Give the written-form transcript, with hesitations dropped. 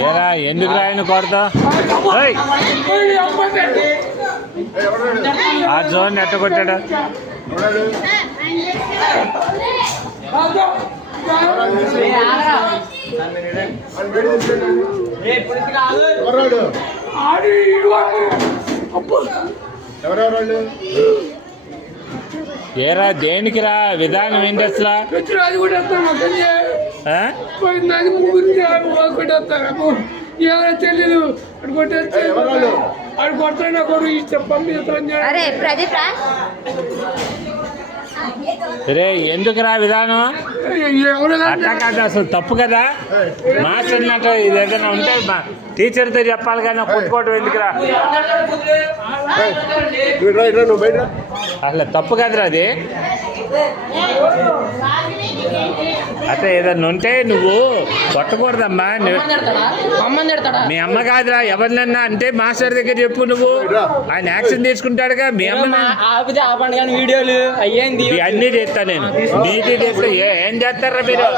ఏరా ఎందుకు రాయను కొడతా ఆ జోన్ ఎట్ట కొట్టాడు ఏరా దేనికి రా విధానం ఏంటి అసలు తెలియదు అడు కొడతాడు కొడు ఇష్టం పంపిస్తాను రే ఎందుకు రా విధానం అట్లా కాదు అసలు తప్పు కదా మాస్టర్ అన్నట్టు ఇది ఏదైనా ఉంటే టీచర్తో చెప్పాలి కానీ కొట్టుకోవటం ఎందుకురా అసలు తప్పు కదరా అది అట్లా ఏదన్నా ఉంటే నువ్వు కొట్టకూడదమ్మా మీ అమ్మ కాదురా ఎవరినన్నా అంటే మాస్టర్ దగ్గర చెప్పు నువ్వు ఆయన యాక్షన్ తీసుకుంటాడుగా మీ అమ్మ వీడియోలు అయ్యేంది అన్నీ చేస్తా నేను నీటి చేస్తా ఏం చేస్తారా మీరు